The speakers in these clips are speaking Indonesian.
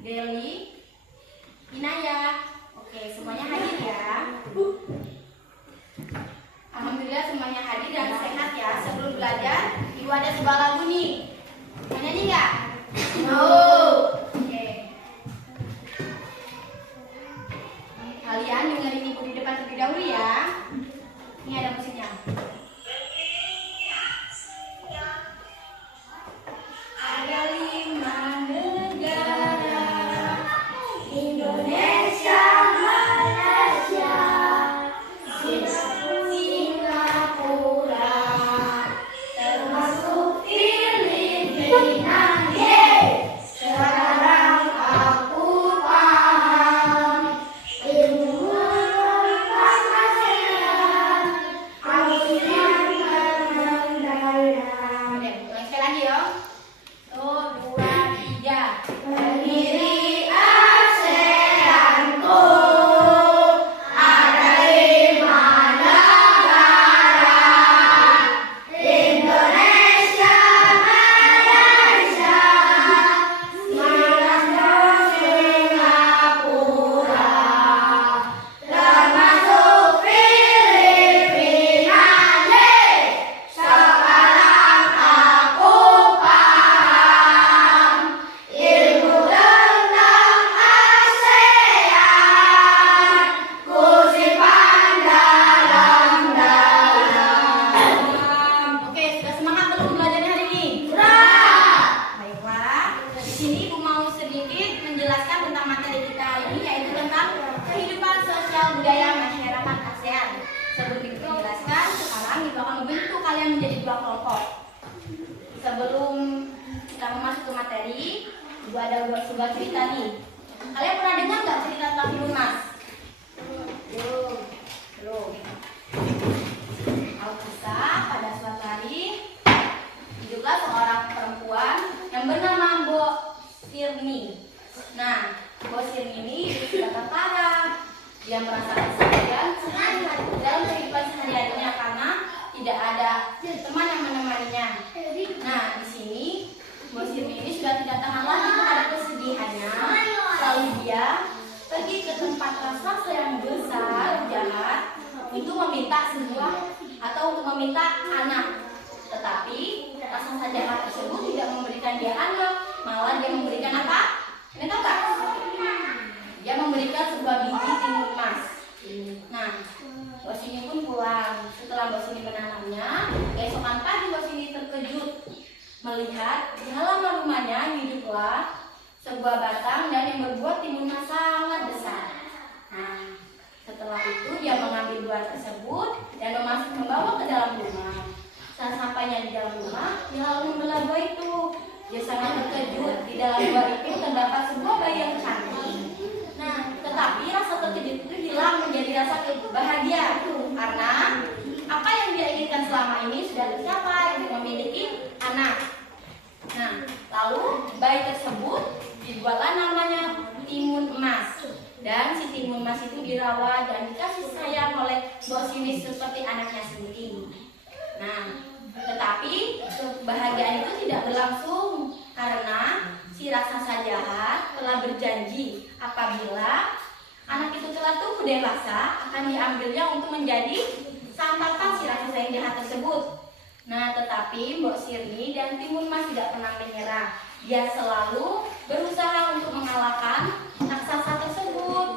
Deli, Inaya. Oke, semuanya hadir ya. Alhamdulillah semuanya hadir dan sehat ya. Sebelum belajar, Ibu ada sebuah lagu nih. Mau nyanyi nggak? Oke. Kalian dengerin Ibu di depan terlebih dahulu ya. Ini ada musiknya. Ada 5 negara, Indonesia, Malaysia, Singapura, termasuk Filipina. Sekarang aku paham ilmu merupakan ASEAN, harusnya mengendalikan. Udah, mulai sekali lagi ya. 1, 2, 3. Berdiri ASEANku, ada 5 negara, Indonesia, Malaysia, Singapura, termasuk Filipina. Sekarang aku paham ilmu tentang ASEAN, ku simpan dalam. Oke, sudah semangat belum belajarnya hari ini? Sudah. Baiklah, di sini Ibu mau sedikit menjelaskan tentang materi kita hari ini, yaitu tentang kehidupan sosial budaya masyarakat ASEAN. Sebelum Ibu menjelaskan, sekarang Ibu akan membentuk kalian menjadi 2 kelompok. Sebelum kita masuk ke materi, Ibu ada sebuah cerita nih. Kalian pernah dengar nggak cerita tentang Timun Mas? Belum. Alkisah pada suatu hari hiduplah seorang perempuan yang bernama Mbok Sirni. Nah, Mbok Sirni ini sudah kepara. Dia merasa kesepian dalam kehidupan sehari-harinya karena tidak ada teman yang menemaninya. Nah, di sini Mbok Sirni ini sudah tidak tahan lagi terhadap kesedihannya. Lalu dia pergi ke tempat raksasa yang besar jahat untuk meminta sebuah atau untuk meminta anak. Tetapi raksasa jahat tersebut tidak memberikan dia anak, malah dia memberikan apa? Kalian tahu nggak? Dia memberikan sebuah biji timun emas. Nah, bos ini pun pulang. Setelah bos ini menanamnya, keesokan pagi bos ini terkejut melihat di halaman rumahnya hiduplah sebuah batang dan yang berbuah timun emas sangat besar. Nah, setelah itu dia mengambil buah tersebut dan membawa ke dalam rumah. Saat sampainya di dalam rumah, dia lalu membelah buah itu. Dia sangat terkejut, di dalam buah itu terdapat sebuah bayi yang cantik. Nah, tetapi rasa terkejut itu hilang menjadi rasa bahagia karena apa yang dia inginkan selama ini sudah tercapai, untuk memiliki anak. Nah, lalu bayi tersebut dibuatlah namanya Timun Emas. Dan si Timun Emas itu dirawat dan dikasih sayang oleh Mbok Sirni seperti anaknya sendiri. Nah, tetapi kebahagiaan itu tidak berlangsung karena si raksasa jahat telah berjanji apabila anak itu telah tumbuh dewasa akan diambilnya untuk menjadi santapan si raksasa yang jahat tersebut. Nah, tetapi Mbok Sirni dan Timun Emas tidak pernah menyerah. Dia selalu berusaha untuk mengalahkan raksasa tersebut.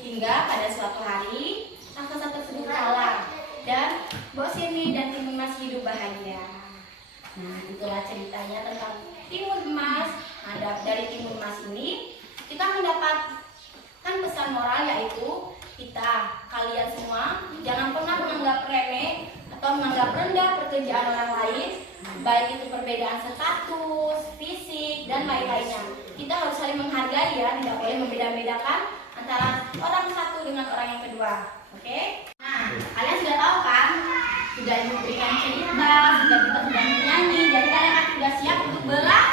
Hingga pada suatu hari raksasa tersebut kalah dan Mbok Sirni dan Timun Emas hidup bahagia. Nah, itulah ceritanya tentang Timun Emas. Nah, dari Timun Emas ini kita mendapatkan pesan moral, yaitu kalian semua jangan pernah menganggap remeh atau menganggap rendah pekerjaan orang lain, baik itu perbedaan status, fisik, dan lain-lainnya. Kita harus saling menghargai ya, tidak boleh membeda-bedakan antara orang satu dengan orang yang kedua. Oke? Nah, kalian sudah tahu kan? Sudah Ibu berikan cerita, sudah menyanyi, jadi kalian sudah siap untuk belajar.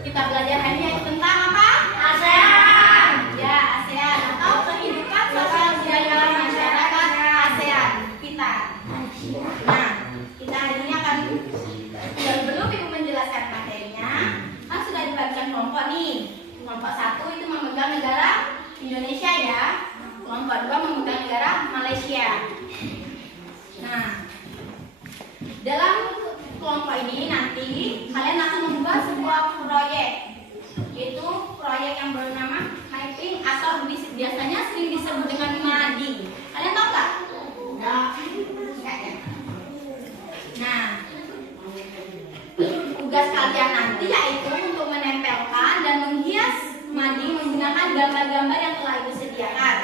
Kita belajar hari ini tentang apa? ASEAN. Ya, ASEAN atau kehidupan sosial budaya masyarakat ASEAN kita. Nah, kita hari ini akan, sebelum Ibu menjelaskan materinya, kan sudah dibagikan kelompok nih. Kelompok 1 itu memegang negara Indonesia ya. Kelompok 2 memegang negara Malaysia. Nah, dalam kelompok ini nanti kalian akan membuat sebuah proyek, yaitu proyek yang bernama mapping atau biasanya sering disebut dengan mading. Kalian tahu nggak? Nggak ya? Nah, tugas kalian nanti yaitu untuk menempelkan dan menghias mading menggunakan gambar-gambar yang telah disediakan.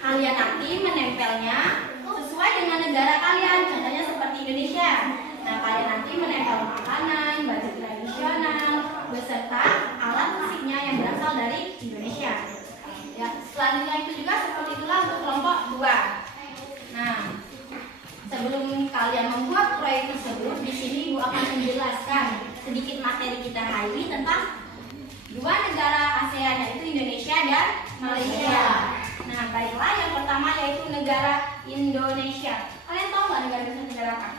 Kalian nanti menempelnya sesuai dengan negara kalian, contohnya seperti Indonesia. Nah, kalian nanti menempel makanan, baju tradisional, beserta alat musiknya yang berasal dari Indonesia. Ya, selanjutnya itu juga seperti itulah untuk kelompok 2. Nah, sebelum kalian membuat proyek tersebut, di sini Ibu akan menjelaskan sedikit materi kita hari ini tentang 2 negara ASEAN, yaitu Indonesia dan Malaysia. Nah, baiklah, yang pertama yaitu negara Indonesia. Kalian tahu nggak negara Indonesia negara apa?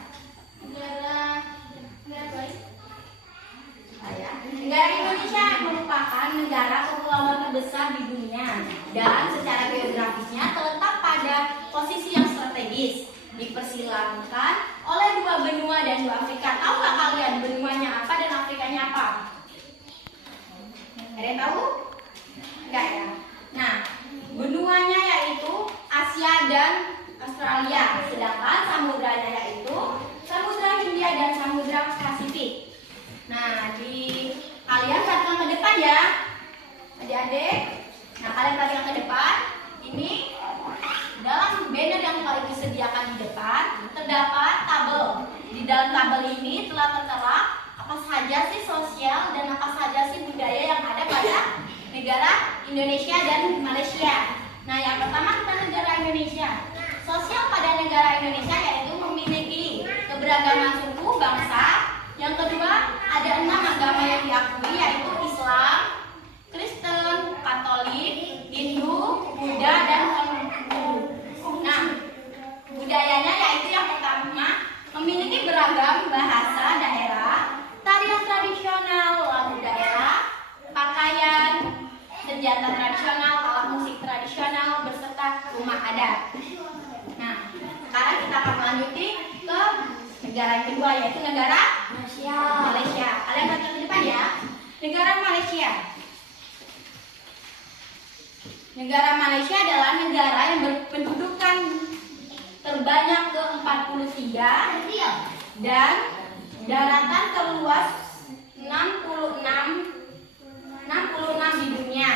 Negara Indonesia merupakan negara kepulauan terbesar di dunia dan secara geografisnya terletak pada posisi yang strategis, dipersilangkan oleh 2 benua dan 2 Afrika. Tahu nggak kalian benuanya apa dan Afrikanya apa? Ada yang tahu? Enggak ya? Nah, benuanya yaitu Asia dan Australia, sedangkan samudranya yaitu Samudra Hindia dan Samudra Pasifik. Nah, kalian perhatikan ke depan ya, adik-adik. Nah, kalian perhatikan ke depan. Ini dalam banner yang telah disediakan di depan terdapat tabel. Di dalam tabel ini telah tertera apa saja sih sosial dan apa saja sih budaya yang ada pada negara Indonesia dan Malaysia. Nah, yang pertama kita negara Indonesia. Sosial pada negara Indonesia yaitu memiliki keberagaman suku bangsa. Yang kedua, ada 6 agama yang diakui yaitu Islam, Kristen, Katolik, Hindu, Buddha, dan Konghucu. Nah, budayanya yaitu yang pertama memiliki beragam bahasa daerah, tarian tradisional, lagu daerah, pakaian, senjata tradisional, alat musik tradisional, beserta rumah adat. Nah, sekarang kita akan melanjuti ke negara yang kedua yaitu negara Malaysia. Kalian baca ke depan ya. Negara Malaysia. Negara Malaysia adalah negara yang berpendudukan terbanyak ke-43 dan daratan terluas 66 di dunia.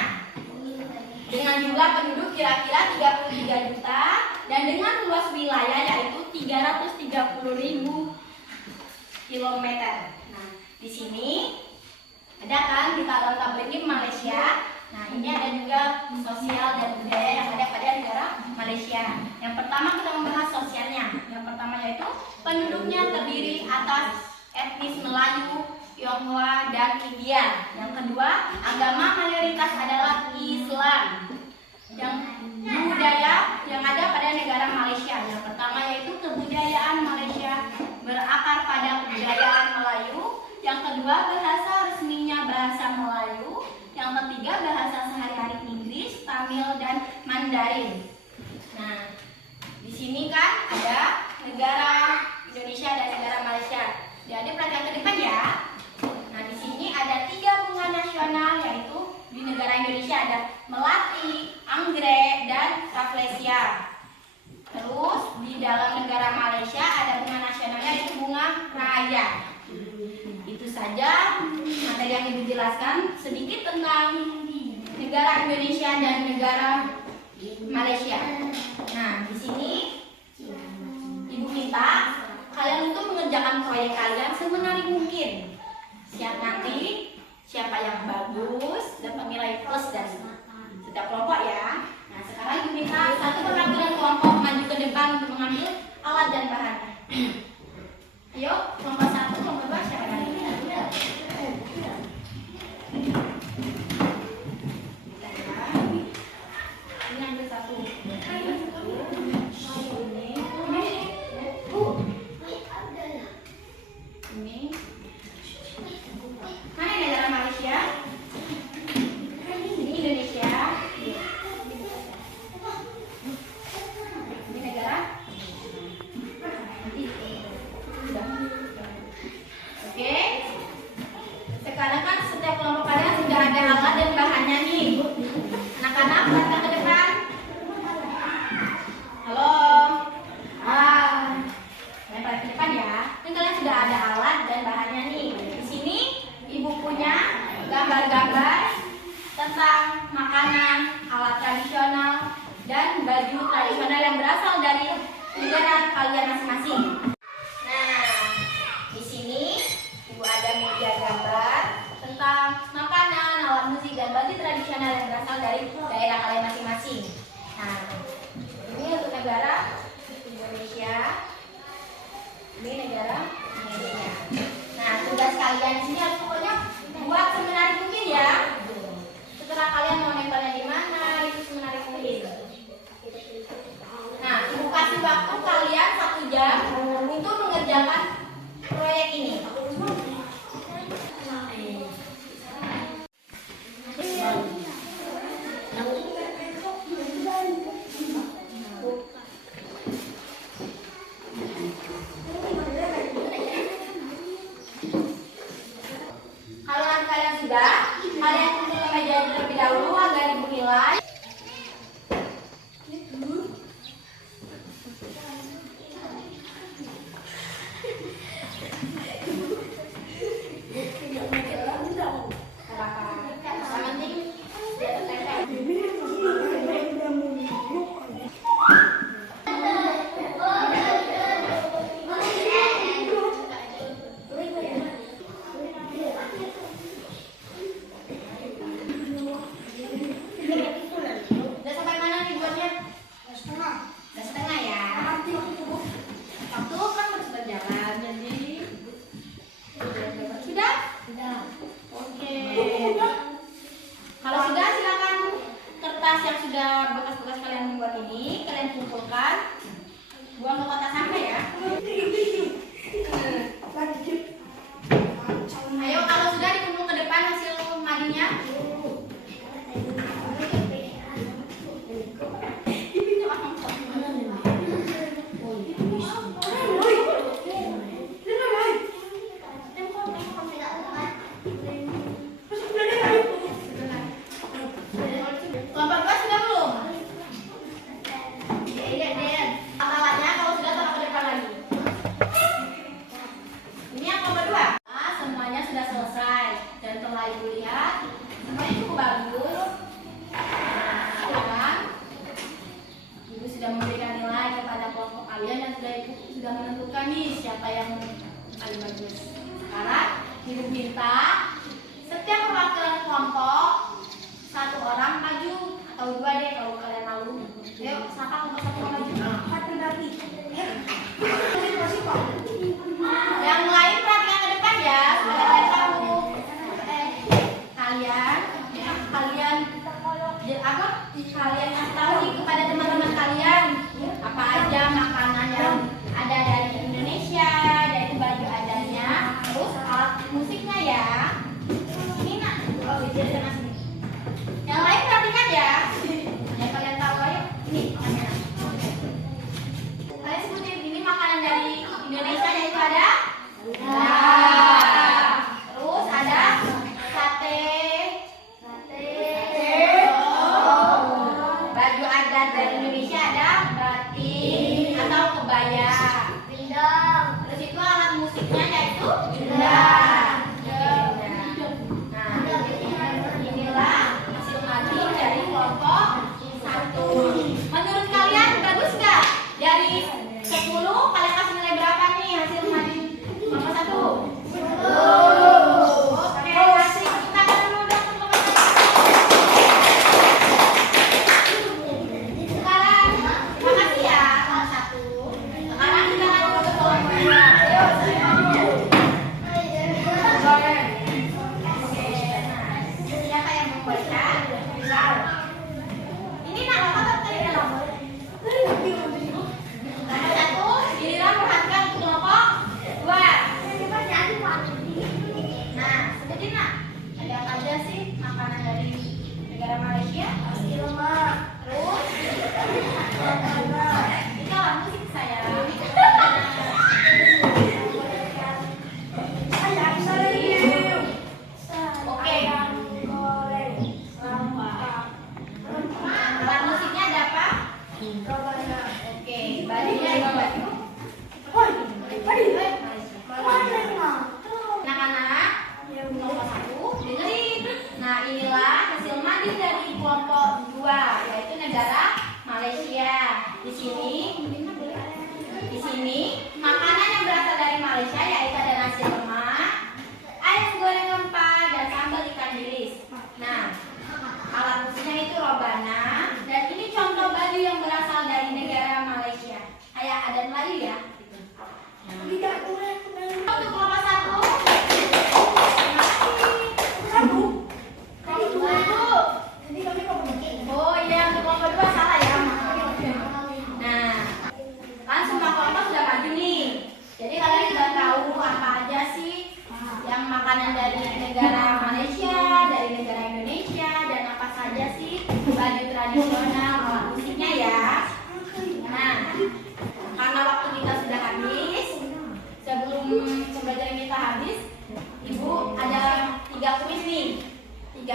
Dengan jumlah penduduk kira-kira 33 juta dan dengan luas wilayah yaitu 330.000 km. Nah, di sini ada kan di tabel ini Malaysia. Nah, ini ada juga sosial dan budaya yang ada pada negara Malaysia. Yang pertama kita membahas sosialnya. Yang pertama yaitu penduduknya terdiri atas etnis Melayu, Tionghoa, dan India. Yang kedua, agama mayoritas adalah Islam. Yang budaya yang ada pada negara Malaysia. Yang pertama yaitu kebudayaan Malaysia berakar pada kebudayaan Melayu. Yang kedua, bahasa resminya bahasa Melayu. Yang ketiga, bahasa sehari-hari Inggris, Tamil, dan Mandarin. Nah, di sini kan ada negara Indonesia dan negara Malaysia. Jadi perhatikan ke depan ya. Nah, di sini ada 3 bunga nasional yaitu di negara Indonesia ada melati, anggrek, dan rafflesia. Terus di dalam negara Malaysia ada bunga nasionalnya yaitu bunga raya. Itu saja materi yang Ibu jelaskan sedikit tentang negara Indonesia dan negara Malaysia. Nah, di sini Ibu minta kalian untuk mengerjakan proyek kalian semenarik mungkin. Siapa yang bagus dapat nilai plus dari setiap kelompok ya. Nah, sekarang Ibu minta satu perwakilan kelompok maju ke depan untuk mengambil alat dan bahannya. Ayo, kelompok 1, kelompok 2 siapa lagi? Ini ambil satu. Ini. Mana negara Malaysia? gambar tentang makanan, alat tradisional, dan baju tradisional yang berasal dari negara kalian masing-masing. Nah, di sini Ibu ada media gambar tentang makanan, alat musik, dan baju tradisional yang berasal dari daerah kalian masing-masing. Nah, ini untuk negara Indonesia, ini negara Indonesia. Nah, tugas kalian di sini harus pokoknya buat semenarik mungkin ya. Setelah kalian mau nempelnya di mana, itu semenarik mungkin. Nah, Ibu kasih waktu kalian 1 jam untuk mengerjakan proyek ini. Kalau nanti kalian sudah, kalian kumpul ke meja terlebih dahulu agar Ibu nilai. Yang sudah bekas-bekas kalian membuat ini, kalian kumpulkan, buang ke kotak sampah ya. Ayo, kalau sudah dikumpul ke depan hasil madinya. Ibu lihat semuanya cukup bagus. Nah, sekarang Ibu sudah memberikan nilai kepada kelompok kalian dan sudah menentukan nih siapa yang paling bagus. Sekarang Ibu minta setiap perwakilan kelompok 1 orang maju atau 2 deh kalau kalian malu. Ayo, siapa kelompok 1 maju? Yang lain perhatikan ke depan ya, supaya kalian tahu. Kalian kasih tahu nih kepada teman-teman kalian apa aja makanan yang ada dari Indonesia, dari baju adatnya, terus alat musiknya ya. Ini nak, oh jadi sama sini. Yang lain perhatikan ya. Ya kalian tahu ayo. Ini kamera. Kalian sebutin ini makanan dari Indonesia yaitu ada. Terus ada sate. Dari Indonesia ada batik atau kebaya. Terus itu alat musiknya yaitu gendang. Nah, inilah hasil madi dari kelompok 1. Menurut kalian bagus nggak? Dari 10 kalian kasih nilai berapa nih hasil madi kelompok 1? 10. Oke, kasih tepuk tangan dulu dong.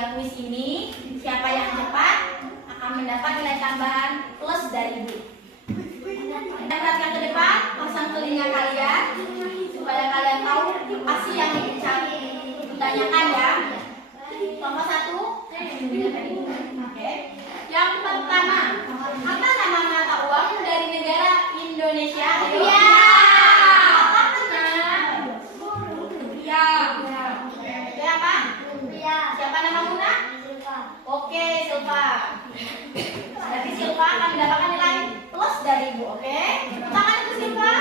yang kuis ini, siapa yang cepat akan mendapat nilai tambahan plus dari ibu. Dan perhatikan ke depan, pasang telinga kalian supaya kalian tahu apa sih yang ditanyakan ya. Nomor 1, oke. Yang pertama, apa nama mata uang dari negara Indonesia? Rupiah. Apa? Siapa nama Muna? Oke, Silva. Berarti Silva akan mendapatkan nilai plus dari ibu, oke? Tangan itu Silva.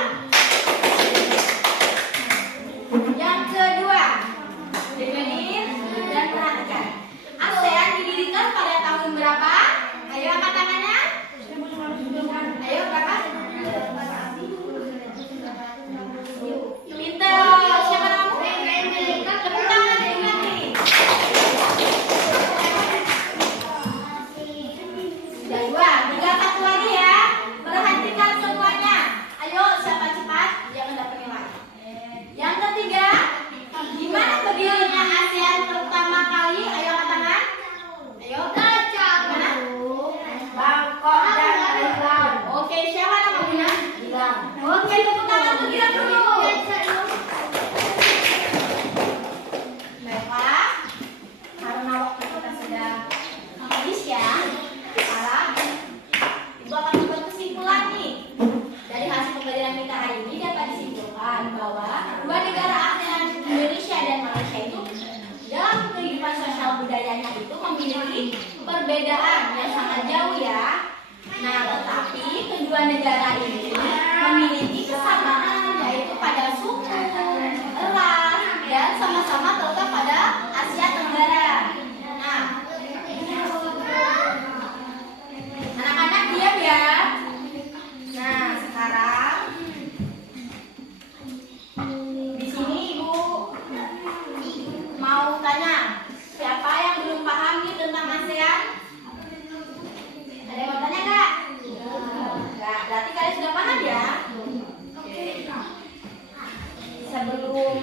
Yang kedua, dengerin dan perhatikan. ASEAN didirikan pada tahun berapa? Ayo angkat tangannya. Ayo berapa? Pinter. Siapa namamu? Tepuk tangan dengan ini. Sudah 2, tinggal 1 lagi ya. Perhatikan semuanya. Ayo siapa cepat dia akan dapat nilai. Yang ketiga, di mana berdirinya ASEAN pertama kali? Ayo angkat tangan. Ayo. Mana? Bangkok dan Thailand. Oke, siapa nama Bunda? Gilang. Oke, tepuk tangan untuk Gilang dulu. Baiklah, karena waktu kita sudah habis ya. Sekarang ibu akan membuat kesimpulan nih. Dari hasil pembelajaran kita hari ini dapat disimpulkan bahwa dua negara ASEAN, Indonesia dan Malaysia itu dalam kehidupan sosial budayanya itu memiliki perbedaan yang sangat jauh ya. Nah, tetapi kedua negara ini memiliki kesamaan yaitu pada suku, ras, dan sama-sama terletak pada Asia Tenggara. Nah, anak-anak diam ya. Nah, sekarang di sini ibu mau tanya, siapa yang belum paham nih tentang ASEAN? Ada yang mau tanya nggak? Nggak, berarti kalian sudah paham ya? Sebelum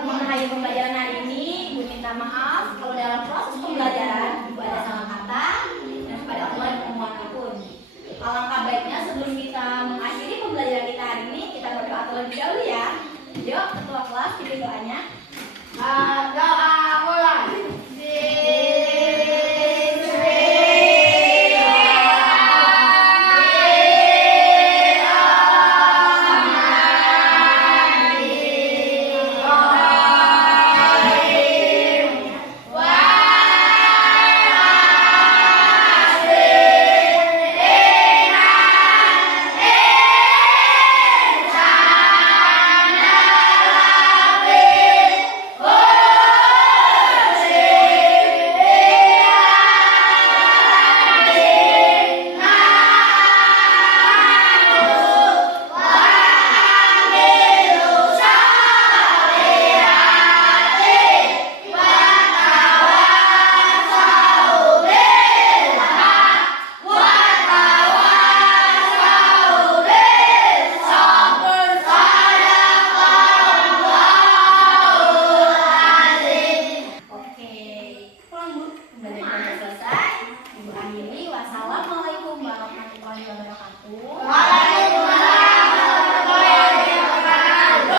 mengakhiri pembelajaran hari ini, ibu minta maaf kalau dalam proses pembelajaran ibu ada salah kata dan kepada Allah dan mohon ampun. Alangkah baiknya sebelum kita mengakhiri pembelajaran kita hari ini, kita berdoa terlebih dahulu ya. Yuk, ketua kelas, pilih doanya.